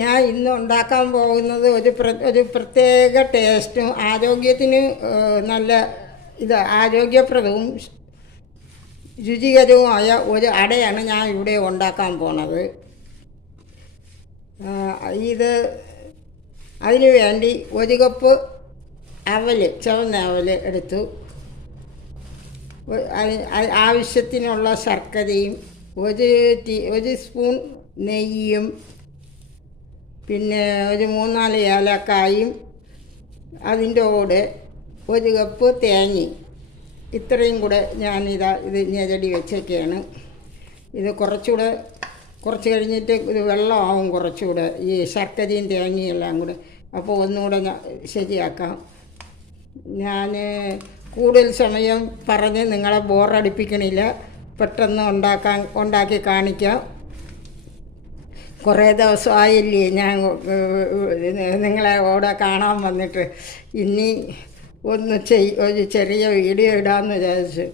ഞാൻ ഇന്ന് ഉണ്ടാക്കാൻ പോകുന്നത് ഒരു പ്രത്യേക ടേസ്റ്റും ആരോഗ്യത്തിന് നല്ല ആരോഗ്യപ്രദവും രുചികരവുമായ ഒരു അടയാണ് ഞാൻ ഇവിടെ ഉണ്ടാക്കാൻ പോണത്. ഇത് അതിനു വേണ്ടി ഒരു കപ്പ് ചുവന്ന അവൽ എടുത്തു. ആവശ്യത്തിനുള്ള ശർക്കരയും ഒരു സ്പൂൺ നെയ്യും പിന്നെ ഒരു 3-4 ഏലക്കായും അതിൻ്റെ കൂടെ ഒരു കപ്പ് തേങ്ങയും ഇത്രയും കൂടെ ഇത് ഞെരടി വെച്ചൊക്കെയാണ്. ഇത് കുറച്ച് കഴിഞ്ഞിട്ട് ഇത് വെള്ളമാവും കുറച്ചുകൂടെ ഈ ശർക്കരയും തേങ്ങയും എല്ലാം കൂടെ. അപ്പോൾ ഒന്നുകൂടെ ശരിയാക്കാം. ഞാൻ കൂടുതൽ സമയം പറഞ്ഞ് നിങ്ങളെ ബോറടിപ്പിക്കണില്ല, പെട്ടെന്ന് ഉണ്ടാക്കി കാണിക്കാം. കുറേ ദിവസമായില്ലേ ഞാൻ നിങ്ങളെ കൂടെ കാണാൻ വന്നിട്ട്. ഇനി ഒരു ചെറിയ വീഡിയോ ഇടാമെന്ന് വിചാരിച്ചു.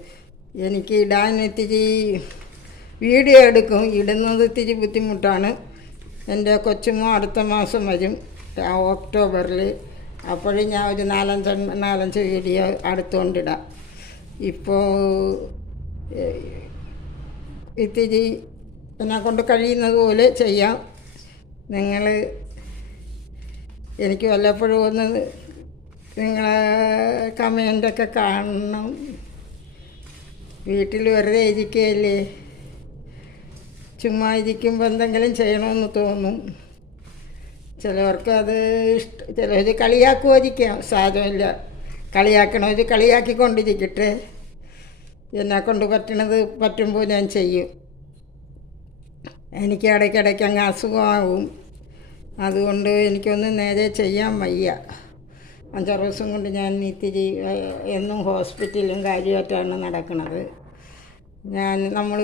എനിക്ക് ഇത്തിരി വീഡിയോ ഇടുന്നത് ഇത്തിരി ബുദ്ധിമുട്ടാണ്. എൻ്റെ കൊച്ചുമോ അടുത്ത മാസം വരും, ഒക്ടോബറിൽ. അപ്പോഴും ഞാൻ ഒരു 4-5 വീഡിയോ അടുത്തുകൊണ്ടിടാം. ഇപ്പോൾ ഇത്തിരി എന്നെക്കൊണ്ട് കഴിയുന്നത് പോലെ ചെയ്യാം. എനിക്ക് വല്ലപ്പോഴും ഒന്ന് നിങ്ങളെ കമൻ്റൊക്കെ കാണണം. വീട്ടിൽ വെറുതെ ഇരിക്കുകയല്ലേ, ചുമ്മാ ഇരിക്കുമ്പോൾ എന്തെങ്കിലും ചെയ്യണമെന്ന് തോന്നും. ചിലവർക്ക് അത് ചിലർ കളിയാക്കുമായിരിക്കാം, സാരമില്ല. കളിയാക്കണവർ കളിയാക്കിക്കൊണ്ടിരിക്കട്ടെ. എന്നെക്കൊണ്ട് പറ്റുമ്പോൾ ഞാൻ ചെയ്യും. എനിക്ക് ഇടയ്ക്കിടയ്ക്ക് അങ്ങ് അസുഖമാകും, അതുകൊണ്ട് എനിക്കൊന്നും നേരെ ചെയ്യാൻ വയ്യ. 5-6 ദിവസം കൊണ്ട് ഞാൻ ഇത്തിരി എന്നും ഹോസ്പിറ്റലും കാര്യമായിട്ടാണ് നടക്കുന്നത്. നമ്മൾ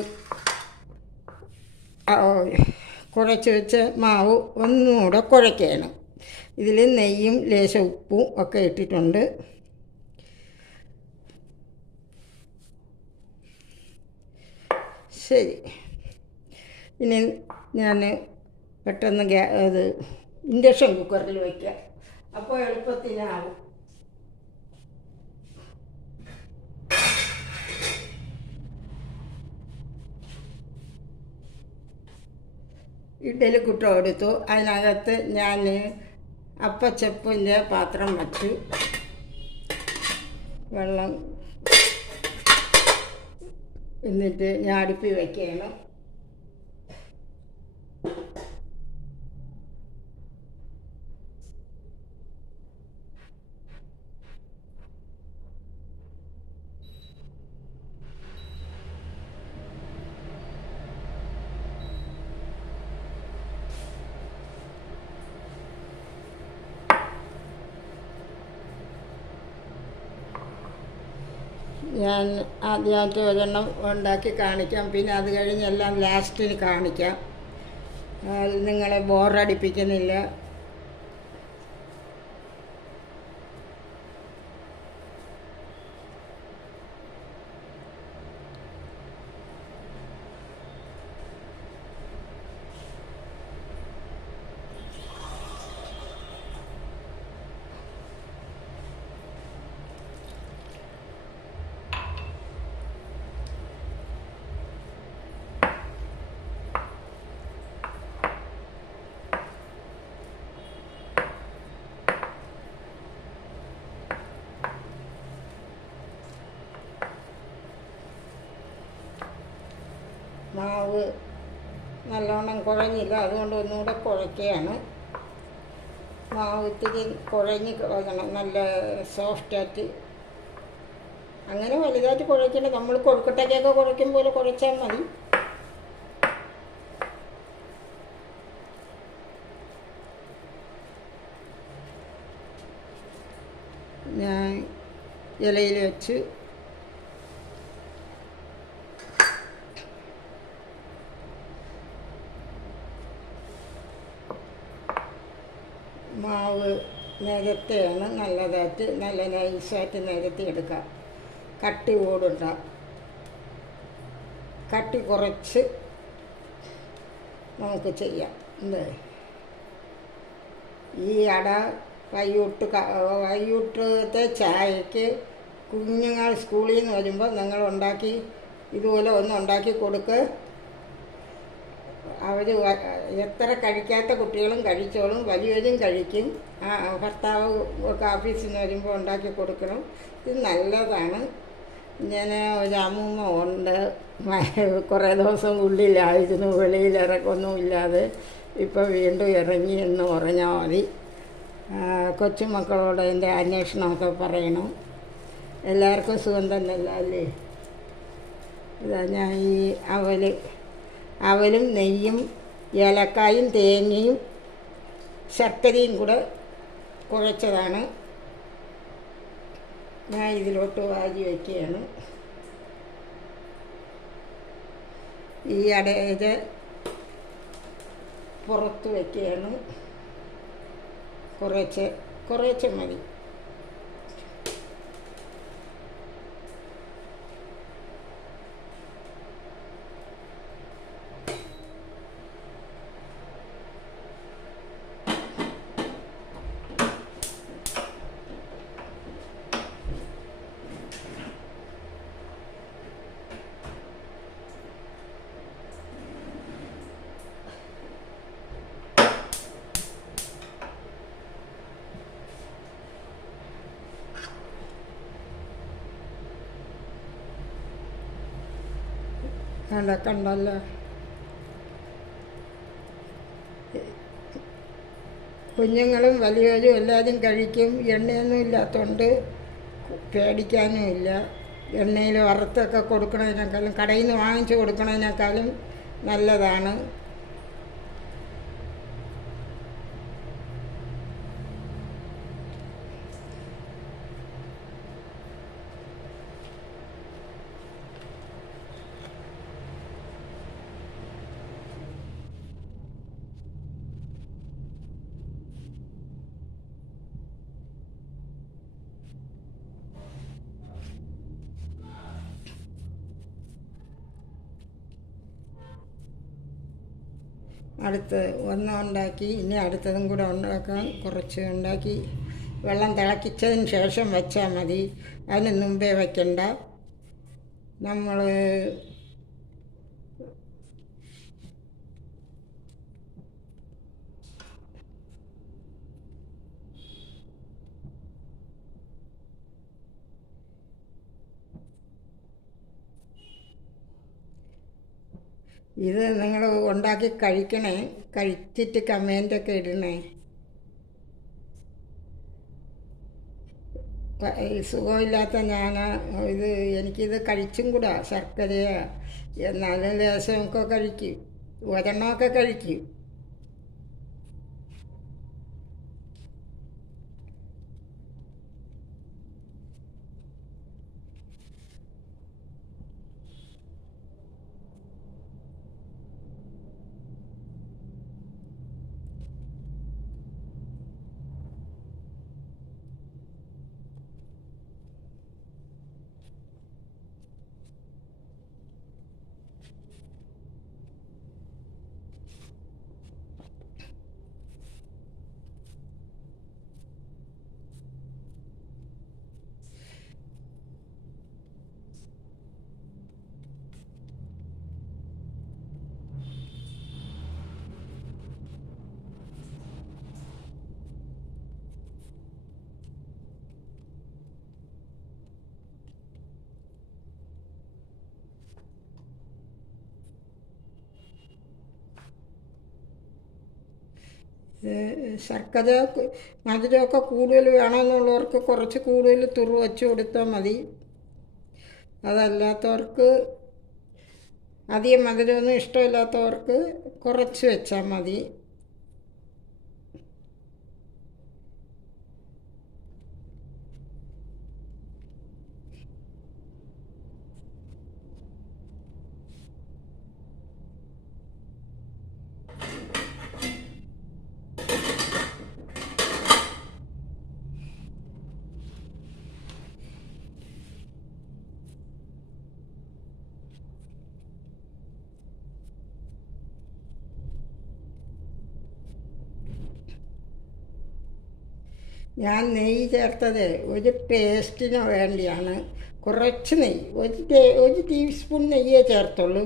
കുഴച്ച് വെച്ച മാവ് ഒന്നുകൂടെ കുഴയ്ക്കണം. ഇതിൽ നെയ്യും ലേശം ഉപ്പും ഒക്കെ ഇട്ടിട്ടുണ്ട്. ശരി, ഇനി ഞാൻ പെട്ടെന്ന് ഇൻഡക്ഷൻ കുക്കറിൽ വയ്ക്കാം. അപ്പോൾ എളുപ്പത്തിനാവും. ഇഡ്ഡലി കുട്ടം എടുത്തു. അതിനകത്ത് ഞാൻ അപ്പച്ചപ്പിൻ്റെ പാത്രം വച്ചു. വെള്ളം എന്നിട്ട് ഞാൻ അടുപ്പിൽ വയ്ക്കുകയാണ്. ഞാൻ ആദ്യമായിട്ട് ഒരെണ്ണം ഉണ്ടാക്കി കാണിക്കാം, പിന്നെ അത് കഴിഞ്ഞെല്ലാം ലാസ്റ്റിന് കാണിക്കാം. നിങ്ങളെ ബോറടിപ്പിക്കുന്നില്ല. മാവ് നല്ലോണം കുഴഞ്ഞില്ല, അതുകൊണ്ട് ഒന്നുകൂടെ കുഴയ്ക്കുകയാണ്. മാവ് ഇത്തിരി കുഴഞ്ഞ് കുഴക്കണം, നല്ല സോഫ്റ്റായിട്ട്. അങ്ങനെ വലുതായിട്ട് കുഴയ്ക്കണം. നമ്മൾ കൊഴുക്കട്ടയ്ക്കൊക്കെ കുഴയ്ക്കും പോലെ കുഴച്ചാൽ മതി. ഞാൻ ഇലയിൽ വെച്ച് മാവ് നിരത്തിയാണ് നല്ലതായിട്ട് നല്ല നൈസായിട്ട് നിരത്തി എടുക്കാം. കട്ടി ഓടണ്ട, കട്ടി കുറച്ച് നമുക്ക് ചെയ്യാം. ഈ അട വൈകിട്ടത്തെ ചായക്ക് കുഞ്ഞുങ്ങൾ സ്കൂളിൽ നിന്ന് വരുമ്പോൾ നിങ്ങൾ ഉണ്ടാക്കി ഇതുപോലെ ഒന്ന് ഉണ്ടാക്കി കൊടുക്ക്. അവർ എത്ര കഴിക്കാത്ത കുട്ടികളും കഴിച്ചോളും, വലിയവരും കഴിക്കും. ഭർത്താവ് ഒക്കെ ഓഫീസിൽ നിന്ന് വരുമ്പോൾ ഉണ്ടാക്കി കൊടുക്കണം. ഇത് നല്ലതാണ്. ഇങ്ങനെ ഒരു അമ്മൂമ്മ ഉണ്ട്, കുറേ ദിവസം ഉള്ളിലായിരുന്നു, വെളിയിലിറക്കൊന്നുമില്ലാതെ ഇപ്പം വീണ്ടും ഇറങ്ങി എന്ന് പറഞ്ഞാൽ മതി. കൊച്ചുമക്കളോട് എൻ്റെ അന്വേഷണമൊക്കെ പറയണം. എല്ലാവർക്കും സുഖം തന്നെയല്ല അല്ലേ? ഇതാ ഞാൻ ഈ അവലും നെയ്യും ഏലക്കായും തേങ്ങയും ശർക്കരയും കൂടെ കുഴച്ചതാണ്. ഞാൻ ഇതിലോട്ട് വാരി വയ്ക്കുകയാണ്. ഈ അടയത് പുറത്ത് വയ്ക്കുകയാണ്. കുറച്ച് മതി. കണ്ടല്ലോ, കുഞ്ഞുങ്ങളും വലിയവരും എല്ലാവരും കഴിക്കും. എണ്ണയൊന്നും ഇല്ലാത്തതുകൊണ്ട് പേടിക്കാനും ഇല്ല. എണ്ണയിൽ വറുത്തൊക്കെ കൊടുക്കണതിനേക്കാളും കടയിൽ നിന്ന് വാങ്ങിച്ച് കൊടുക്കണതിനേക്കാളും നല്ലതാണ്. അടുത്ത് ഒന്നും ഉണ്ടാക്കി, ഇനി അടുത്തതും കൂടെ ഉണ്ടാക്കാൻ കുറച്ച് ഉണ്ടാക്കി വെള്ളം തിളപ്പിച്ചതിന് ശേഷം വെച്ചാൽ മതി. അതിന് മുമ്പേ വയ്ക്കണ്ട. നമ്മൾ ഇത് നിങ്ങൾ ഉണ്ടാക്കി കഴിക്കണേ. കഴിച്ചിട്ട് കമൻ്റൊക്കെ ഇടണേ. സുഖമില്ലാത്ത എനിക്കിത് കഴിച്ചും കൂടാ, ശർക്കരയോ. എന്നാലും ലേശമൊക്കെ കഴിക്കും, ഒരെണ്ണമൊക്കെ കഴിക്കും. ശർക്കര മധുരമൊക്കെ കൂടുതൽ വേണമെന്നുള്ളവർക്ക് കുറച്ച് കൂടുതൽ തുറു വച്ച് കൊടുത്താൽ മതി. അതല്ലാത്തവർക്ക്, അധികം മധുരമൊന്നും ഇഷ്ടമില്ലാത്തവർക്ക് കുറച്ച് വെച്ചാൽ മതി. ഞാൻ നെയ്യ് ചേർത്തത് ഒരു ടേസ്റ്റിന് വേണ്ടിയാണ്. കുറച്ച് നെയ്യ്, ഒരു ടീസ്പൂൺ നെയ്യേ ചേർത്തുള്ളൂ.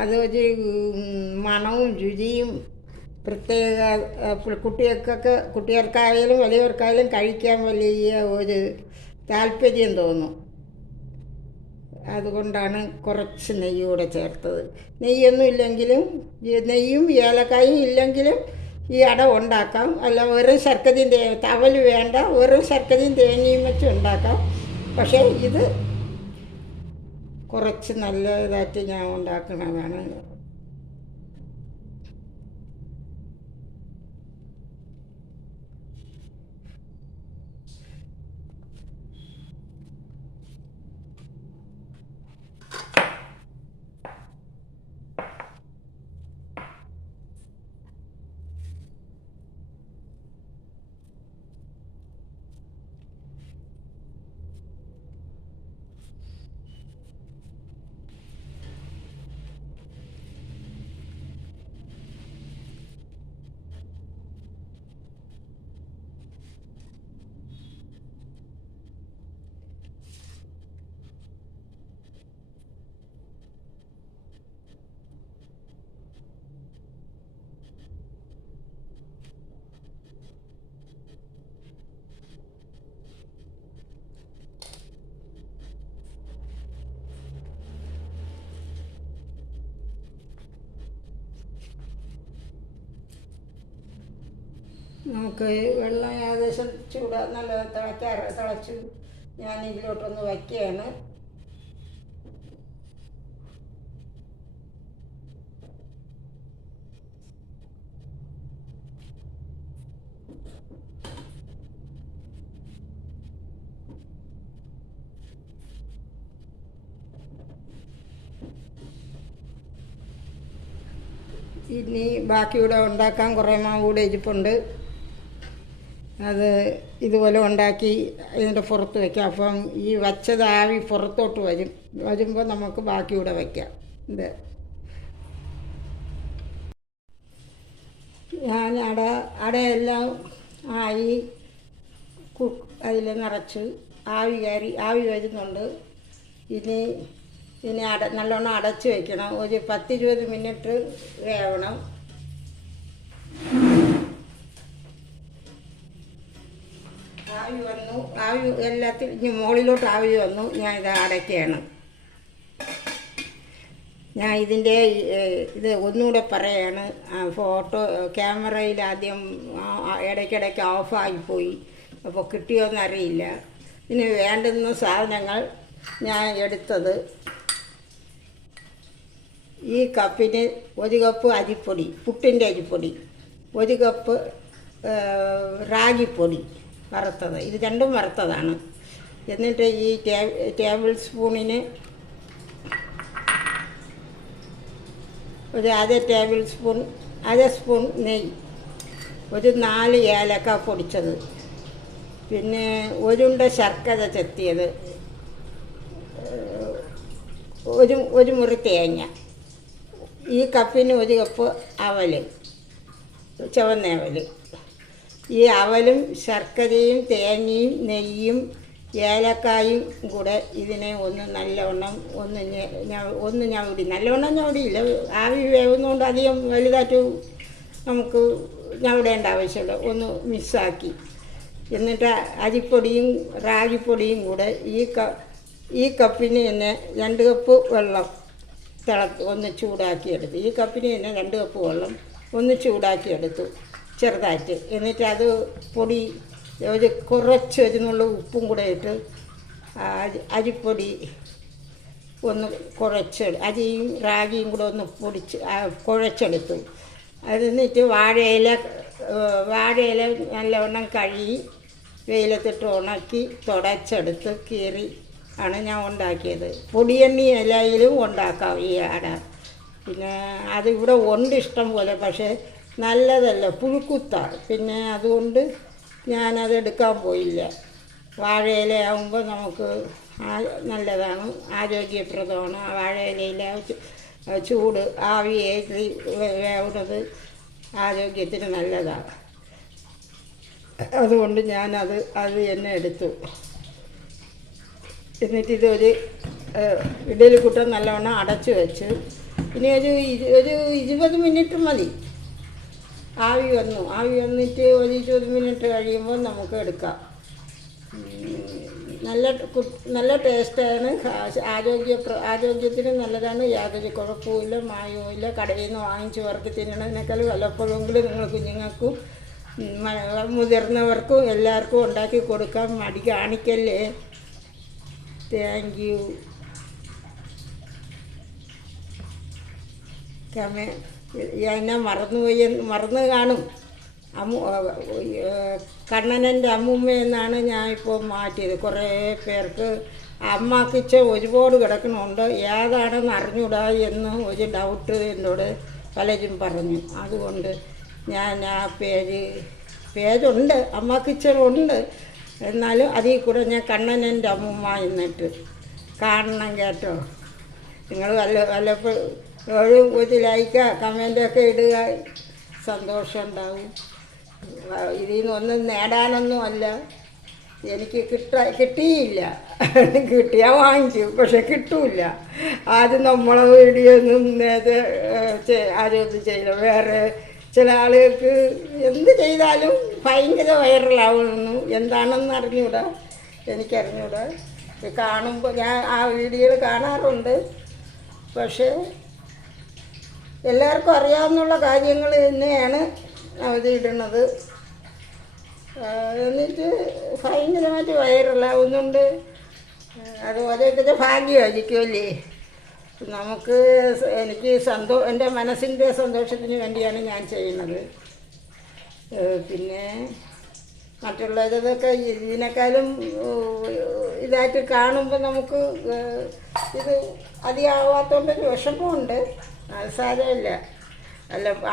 അത് ഒരു മണവും രുചിയും പ്രത്യേക കുട്ടികൾക്കായാലും വലിയവർക്കായാലും കഴിക്കാൻ വലിയ ഒരു താല്പര്യം തോന്നും. അതുകൊണ്ടാണ് കുറച്ച് നെയ്യ് കൂടെ ചേർത്തത്. നെയ്യൊന്നും ഇല്ലെങ്കിലും, നെയ്യും ഏലക്കായും ഇല്ലെങ്കിലും ഈ അട ഉണ്ടാക്കാം. അല്ല, വെറും ശർക്കരയും തവൽ വേണ്ട, വെറും ശർക്കരയും തേങ്ങയും വെച്ച് ഉണ്ടാക്കാം. പക്ഷേ ഇത് കുറച്ച് നല്ലതായിട്ട് ഞാൻ ഉണ്ടാക്കുന്നതാണ്. നമുക്ക് വെള്ളം ഏകദേശം നല്ല തിളച്ച് ഞാൻ ഇതിലോട്ടൊന്ന് വയ്ക്കുകയാണ്. ഇനി ബാക്കിയൂടെ ഉണ്ടാക്കാൻ കുറേ മാവ് കൂടെ ഇരിപ്പുണ്ട്. അത് ഇതുപോലെ ഉണ്ടാക്കി ഇതിൻ്റെ പുറത്ത് വയ്ക്കാം. അപ്പം ഈ വച്ചത് ആവി പുറത്തോട്ട് വരുമ്പോൾ നമുക്ക് ബാക്കിയൂടെ വയ്ക്കാം. ഇത് ഞാൻ അടയെല്ലാം ആയി അതിൽ നിറച്ച് ആവി വരുന്നുണ്ട്. ഇനി നല്ലോണം അടച്ച് വയ്ക്കണം. ഒരു 10-20 മിനിറ്റ് വേവണം. ആവി എല്ലാത്തിനും ഇനി മുകളിലോട്ട് ആവി വന്നു. ഞാൻ ഇത് അടയ്ക്കുകയാണ്. ഞാൻ ഇതിൻ്റെ ഇത് ഒന്നുകൂടെ പറയാണ്. ക്യാമറയിൽ ആദ്യം ഇടയ്ക്കിടയ്ക്ക് ഓഫായിപ്പോയി. അപ്പോൾ കിട്ടിയോന്നറിയില്ല. ഇതിന് വേണ്ടുന്ന സാധനങ്ങൾ ഞാൻ എടുത്തത്, ഈ കപ്പിന് 1 കപ്പ് അരിപ്പൊടി, പുട്ടിൻ്റെ അരിപ്പൊടി, 1 കപ്പ് റാഗിപ്പൊടി വറുത്തത്. ഇത് രണ്ടും വറുത്തതാണ്. എന്നിട്ട് ഈ ടേബിൾ സ്പൂണിന് ഒരു അര സ്പൂൺ നെയ്യ്, ഒരു 4 ഏലക്ക പൊടിച്ചത്, പിന്നെ 1 ഉണ്ട ശർക്കര ചെത്തിയത്, ഒരു മുറി തേങ്ങ, ഈ കപ്പിന് 1 കപ്പ് ചുവന്ന അവൽ. ഈ അവലും ശർക്കരയും തേങ്ങയും നെയ്യും ഏലക്കായും കൂടെ ഇതിനെ നല്ലവണ്ണം നല്ലവണ്ണം ഞവടിയില്ല, ആവി വേവുന്നതുകൊണ്ട് അധികം വലുതായിട്ട് നമുക്ക് ഞവടേണ്ട ആവശ്യമില്ല. ഒന്ന് മിക്സാക്കി, എന്നിട്ട് അരിപ്പൊടിയും റാഗിപ്പൊടിയും കൂടെ ഈ കപ്പിന് തന്നെ 2 കപ്പ് വെള്ളം ഒന്ന് ചൂടാക്കിയെടുത്തു. ഈ കപ്പിന് തന്നെ 2 കപ്പ് വെള്ളം ഒന്ന് ചൂടാക്കിയെടുത്തു ചെറുതായിട്ട്. എന്നിട്ട് അത് പൊടി കുറച്ച് നുള്ള ഉപ്പും കൂടെ ഇട്ട് അരിപ്പൊടി ഒന്ന് അരിയും റാഗിയും കൂടെ ഒന്ന് കുഴച്ചെടുത്തു. എന്നിട്ട് വാഴയില നല്ലവണ്ണം കഴുകി വെയിലത്തിട്ട് ഉണക്കി തുടച്ചെടുത്ത് കീറി ആണ് ഞാൻ ഉണ്ടാക്കിയത്. പൊടിയെണ്ണി ഇലയിലും ഉണ്ടാക്കാം ഈ അട. പിന്നെ അതിവിടെ ഉണ്ട് ഇഷ്ടം പോലെ, പക്ഷേ നല്ലതല്ല, പുഴുക്കുത്താണ്. പിന്നെ അതുകൊണ്ട് ഞാനതെടുക്കാൻ പോയില്ല. വാഴയില ആകുമ്പോൾ നമുക്ക് നല്ലതാണ്, ആരോഗ്യപ്രദമാണ്. വാഴയിലയിലെ ചൂട് ആവിയേറ്റി വേവുന്നത് ആരോഗ്യത്തിന് നല്ലതാണ്. അതുകൊണ്ട് ഞാനത് എന്നെ എടുത്തു. എന്നിട്ട് ഇതൊരു ഇഡലിക്കുട്ടൻ നല്ലവണ്ണം അടച്ചു വെച്ച് ഇനി ഒരു 20 മിനിറ്റ് മതി. ആവി വന്നിട്ട് ഒരു 20 മിനിറ്റ് കഴിയുമ്പോൾ നമുക്ക് എടുക്കാം. നല്ല ടേസ്റ്റാണ്. ആരോഗ്യത്തിന് നല്ലതാണ്. യാതൊരു കുഴപ്പമില്ല, മായവുമില്ല. കടയിൽ നിന്ന് വാങ്ങിച്ച് വറുത്ത് തിന്നണതിനേക്കാൾ വല്ലപ്പോഴെങ്കിലും നിങ്ങൾ കുഞ്ഞുങ്ങൾക്കും മുതിർന്നവർക്കും എല്ലാവർക്കും ഉണ്ടാക്കി കൊടുക്കാൻ മടി കാണിക്കല്ലേ. Thank you. എന്നെ മറന്നു കാണും. കണ്ണനൻ്റെ അമ്മൂമ്മ എന്നാണ് ഞാൻ ഇപ്പോൾ മാറ്റിയത്. കുറേ പേർക്ക് അമ്മ കിച്ചൻ ഒരുപാട് കിടക്കണമുണ്ട്, ഏതാണെന്ന് അറിഞ്ഞൂടാ എന്ന് ഒരു ഡൗട്ട് എന്നോട് പലരും പറഞ്ഞു. അതുകൊണ്ട് ഞാൻ ആ പേജുണ്ട്, അമ്മ കിച്ചനുണ്ട്. എന്നാലും അതിൽ കൂടെ ഞാൻ കണ്ണനൻ്റെ അമ്മൂമ്മ എന്നിട്ട് കാണണം കേട്ടോ. നിങ്ങൾ വല്ലപ്പോഴും ഒരു ലൈക്ക് കമൻ്റൊക്കെ ഇടുക, സന്തോഷം ഉണ്ടാവും. ഇതിൽ നിന്നൊന്നും നേടാനൊന്നും അല്ല, എനിക്ക് കിട്ടിയില്ല. കിട്ടിയാൽ വാങ്ങിച്ചു, പക്ഷെ കിട്ടൂല. ആദ്യം നമ്മളെ വീഡിയോ ഒന്നും ആരോഗ്യം ചെയ്യില്ല. വേറെ ചില ആളുകൾക്ക് എന്ത് ചെയ്താലും ഭയങ്കര വൈറലാവുന്നു. എന്താണെന്ന് അറിഞ്ഞൂടാ, എനിക്കറിഞ്ഞൂടാ. കാണുമ്പോൾ ഞാൻ ആ വീഡിയോയിൽ കാണാറുണ്ട്, പക്ഷേ എല്ലാവർക്കും അറിയാവുന്നുള്ള കാര്യങ്ങൾ തന്നെയാണ് അവരിടുന്നത്. എന്നിട്ട് ഭയങ്കരമായിട്ട് വൈറലാവുന്നുണ്ട്. അത് ഓരോരുത്തരുടെ ഭാഗ്യമായിരിക്കുമല്ലേ. എനിക്ക് എൻ്റെ മനസ്സിൻ്റെ സന്തോഷത്തിന് വേണ്ടിയാണ് ഞാൻ ചെയ്യുന്നത്. പിന്നെ മറ്റുള്ളവരതൊക്കെ ഇതിനേക്കാളും ഇതായിട്ട് കാണുമ്പോൾ നമുക്ക് ഇത് അധികമാവാത്തതുകൊണ്ടൊരു വിഷമമുണ്ട്. അത് സാരമില്ല.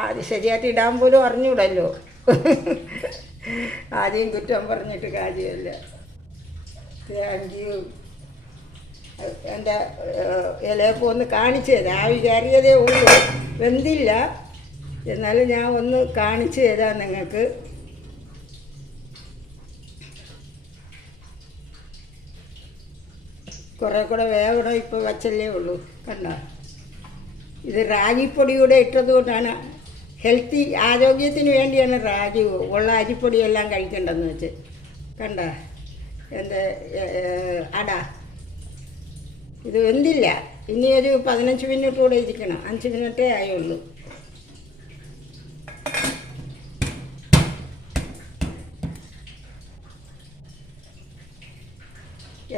അത് ശരിയായിട്ട് ഇടാൻ പോലും അറിഞ്ഞൂടല്ലോ. ആദ്യം കുറ്റം പറഞ്ഞിട്ട് കാര്യമല്ല. Thank you. എൻ്റെ ഇലയപ്പം ഒന്ന് കാണിച്ചു തരാം. ആവി കയറിയതേ ഉള്ളൂ, വെന്തില്ല. എന്നാലും ഞാൻ ഒന്ന് കാണിച്ചു തരാം നിങ്ങൾക്ക്. കുറേ കൂടെ വേവണം, ഇപ്പോൾ വച്ചല്ലേ ഉള്ളൂ. കണ്ട, ഇത് റാഗിപ്പൊടിയൂടെ ഇട്ടത് കൊണ്ടാണ് ഹെൽത്തി, ആരോഗ്യത്തിന് വേണ്ടിയാണ് റാഗി ഉള്ള അരിപ്പൊടിയെല്ലാം കഴിക്കേണ്ടതെന്ന് വെച്ച്. കണ്ട എൻ്റെ അട ഇത് വെന്തില്ല. ഇനി ഒരു 15 മിനിറ്റ് കൂടെ ഇരിക്കണം. 5 മിനിറ്റേ ആയുള്ളൂ.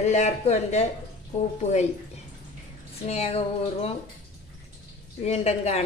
എല്ലാവർക്കും എൻ്റെ കൂപ്പുകൈ സ്നേഹപൂർവ്വം വീണ്ടും കാണാം.